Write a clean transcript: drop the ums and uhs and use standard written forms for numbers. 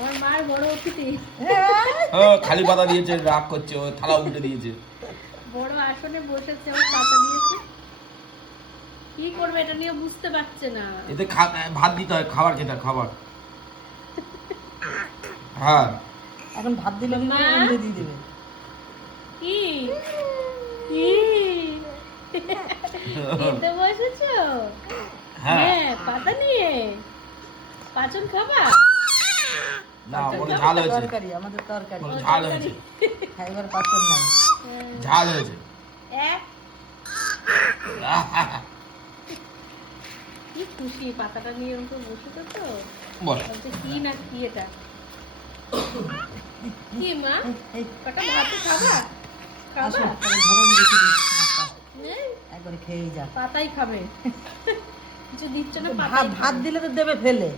আমার মার বড় অতিথি। খালি পাতা দিয়েছে, রাগ করছে, ও থালা উল্টে দিয়েছে। বড় আসনে বসেছে, আমার পাতা দিয়েছে। কি করবে এটা নিয়ে বুঝতে পারছে না। এতে ভাত দিতে হয়, খাবার খেতে হয়, খাবার। হ্যাঁ এখন ভাত দিলে মা দিয়ে দেবে। কি কি খেতে বসেছো? হ্যাঁ, পাতা নিয়ে পাচন খাবা? না, বলে ঝাল হয়েছে। তরকারি, আমাদের তরকারি। বলে ঝাল হয়েছে। খাইবার পাচন নাই। ঝাল হয়েছে। কি খুশি পাতাটা নিয়ে ওকে বসেছো তো। বলো কি না কি এটা? কি মা? কটা ভাত খাবা? খাবা? একবার খেয়েই যা। পাতাই খাবে। কিছু দিচ্ছ না? ভাত দিলে তো দেবে ফেলে।